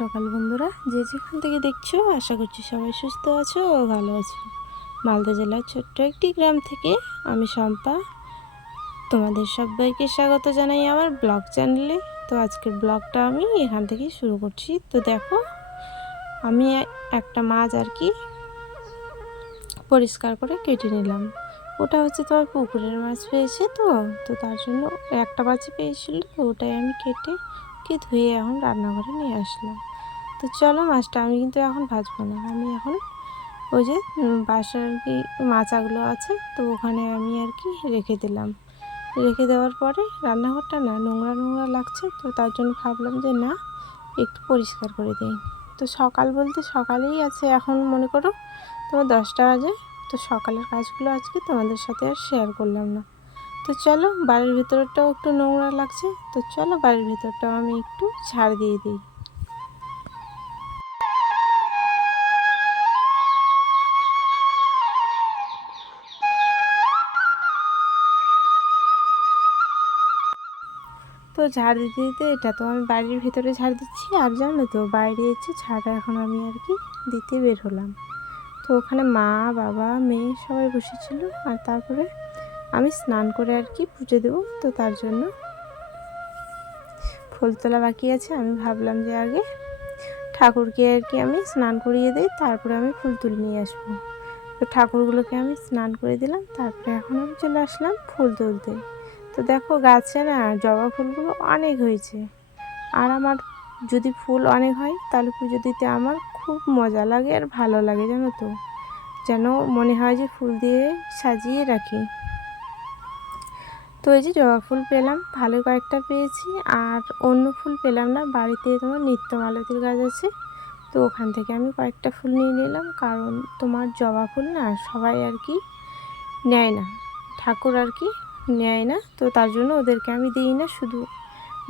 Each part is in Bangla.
সকাল বন্ধুরা, যে যেখান থেকে দেখছো আশা করছি সবাই সুস্থ আছো ও ভালো আছো। মালদা জেলার ছোট্ট একটি গ্রাম থেকে আমি শম্পা তোমাদের সবাইকে স্বাগত জানাই আমার ব্লগ চ্যানেলে। তো আজকের ব্লগটা আমি এখান থেকেই শুরু করছি। তো দেখো, আমি একটা মাছ আর কি পরিষ্কার করে কেটে নিলাম। ওটা হচ্ছে তোমার পুকুরের মাছ পেয়েছে, তো তো তার জন্য একটা মাছই পেয়েছিল, তো ওটাই আমি কেটে ধুয়ে এখন রান্নাঘরে নিয়ে আসলাম। তো চলো, মাছটা আমি কিন্তু এখন ভাজবো না, আমি এখন ওই যে বাসার আর কি মাচাগুলো আছে, তো ওখানে আমি আর কি রেখে দিলাম। রেখে দেওয়ার পরে রান্নাঘরটা না নোংরা নোংরা লাগছে, তো তার জন্য ভাবলাম যে না, একটু পরিষ্কার করে দিই। তো সকাল বলতে সকালেই আছে, এখন মনে করো তোমার 10টা বাজে। তো সকালের কাজগুলো আজকে তোমাদের সাথে আর শেয়ার করলাম না। তো চলো, বাড়ির ভিতরটাও একটু নোংরা লাগছে, তো চলো বাড়ির ভিতরটাও আমি একটু ঝাড় দিয়ে দিই। তো ঝাড় দিতে দিতে এটা তো আমি বাড়ির ভিতরে ঝাড় দিচ্ছি, আর জানো তো বাইরে হচ্ছে ঝাড়া এখন আমি আর কি দিতে বের হলাম। তো ওখানে মা বাবা মেয়ে সবাই বসেছিল, আর তারপরে আমি স্নান করে আর কি পুজো দেবো। তো তার জন্য ফুল তোলা বাকি আছে, আমি ভাবলাম যে আগে ঠাকুরকে আর কি আমি স্নান করিয়ে দিই, তারপরে আমি ফুল তুলে নিয়ে আসবো। তো ঠাকুরগুলোকে আমি স্নান করে দিলাম, তারপরে এখন আমি চলে আসলাম ফুল তুলতে। তো দেখো, গাছে না জবা ফুলগুলো অনেক হয়েছে, আর আমার যদি ফুল অনেক হয় তাহলে পুজো দিতে আমার খুব মজা লাগে আর ভালো লাগে, জানো তো, যেন মনে হয় যে ফুল দিয়ে সাজিয়ে রাখি। তো এই যে জবা ফুল পেলাম, ভালো কয়েকটা পেয়েছি, আর অন্য ফুল পেলাম না। বাড়িতে তোমার নিত্যমালতীর গাছ আছে, তো ওখান থেকে আমি কয়েকটা ফুল নিয়ে নিলাম, কারণ তোমার জবা ফুল না সবাই আর কি নেয় না, ঠাকুর আর কি নেয় না, তো তার জন্য ওদেরকে আমি দিই না, শুধু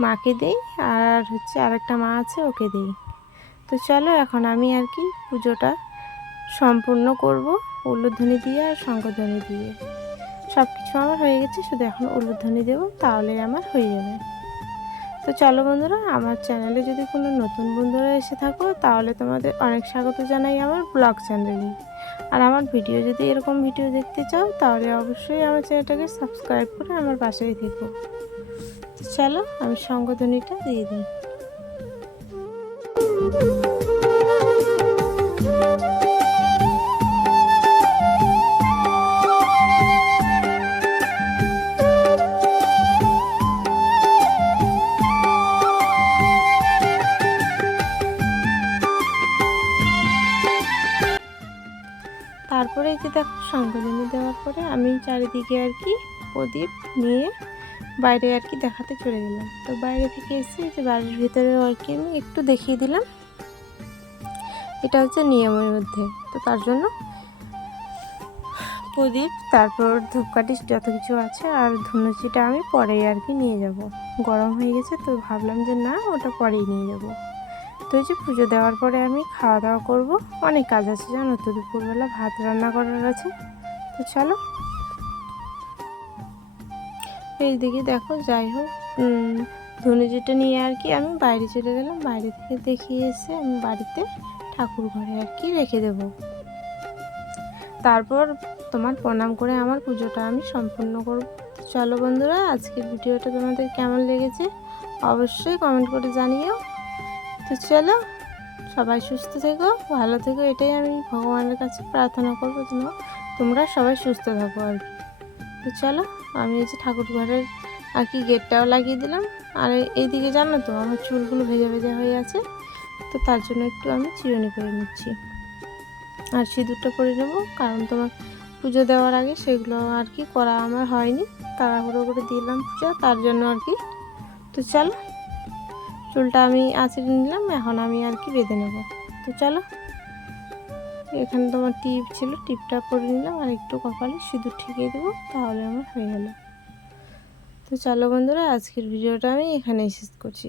মাকে দিই, আর হচ্ছে আরেকটা মা আছে ওকে দিই। তো চলো, এখন আমি আর কি পুজোটা সম্পূর্ণ করব উলুধ্বনি দিয়ে আর শঙ্খধ্বনি দিয়ে। সব কিছু আমার হয়ে গেছে, শুধু এখন উলুধ্বনি দেবো, তাহলে আমার হয়ে যাবে। তো চলো বন্ধুরা, আমার চ্যানেলে যদি কোনো নতুন বন্ধুরা এসে থাকো, তাহলে তোমাদের অনেক স্বাগত জানাই আমার ব্লগ চ্যানেলে। আর আমার ভিডিও যদি এরকম ভিডিও দেখতে চাও, তাহলে অবশ্যই আমার চ্যানেলটাকে সাবস্ক্রাইব করে আমার পাশেই থেকো। তো চলো, আমি শঙ্খধ্বনিটা দিয়ে দিই। তারপরে এই যে দেখো, শঙ্খধ্বনি দেওয়ার পরে আমি চারিদিকে আর কি প্রদীপ নিয়ে বাইরে আর কি দেখাতে চলে গেলাম। তো বাইরে থেকে এসে যে বাড়ির ভিতরে আর কি আমি একটু দেখিয়ে দিলাম, এটা হচ্ছে নিয়মের মধ্যে। তো তার জন্য প্রদীপ, তারপর ধূপকাঠি যত কিছু আছে, আর ধুনুচিটা আমি পরেই আর কি নিয়ে যাব। গরম হয়ে গেছে, তো ভাবলাম যে না, ওটা পরেই নিয়ে যাব। তো এই যে পুজো দেওয়ার পরে আমি খাওয়া দাওয়া করব, অনেক কাজ আছে জানো তো, দুপুরবেলা ভাত রান্না করার আছে। তো চলো, এইদিকে দেখো, যাই হোক, ধনুচিটা নিয়ে আর কি আমি বাইরে চলে গেলাম। বাইরে থেকে দেখিয়ে এসে আমি বাড়িতে ঠাকুর ঘরে আর কি রেখে দেব। তারপর তোমার প্রণাম করে আমার পুজোটা আমি সম্পূর্ণ করব। তো চলো বন্ধুরা, আজকের ভিডিওটা তোমাদের কেমন লেগেছে অবশ্যই কমেন্ট করে জানিও। তো চলো, সবাই সুস্থ থেকো, ভালো থেকো, এটাই আমি ভগবানের কাছে প্রার্থনা করবো, যেন তোমরা সবাই সুস্থ থাকো আর কি। তো চলো, আমি এই যে ঠাকুর ঘরের আর কি গেটটাও লাগিয়ে দিলাম। আর এইদিকে জানো তো, আমার চুলগুলো ভেজা ভেজা হয়ে আছে, তো তার জন্য একটু আমি চিরুনি করে নিচ্ছি, আর সিঁদুরটা পরে নেবো, কারণ তোমার পুজো দেওয়ার আগে সেগুলো আর কি করা আমার হয়নি, তাড়াহুড়ো করে দিলাম পুজো, তার জন্য আর কি। তো চলো, চুলটা আমি আঁচড়ে নিলাম, এখন আমি আর কি বেঁধে নেব। তো চলো, এখানে তোমার টিপ ছিল, টিপটা পরে নিলাম, আর একটু কপালে সিঁদুর ঠিকিয়ে দেবো, তাহলে আমার হয়ে গেল। তো চলো বন্ধুরা, আজকের ভিডিওটা আমি এখানেই শেষ করছি।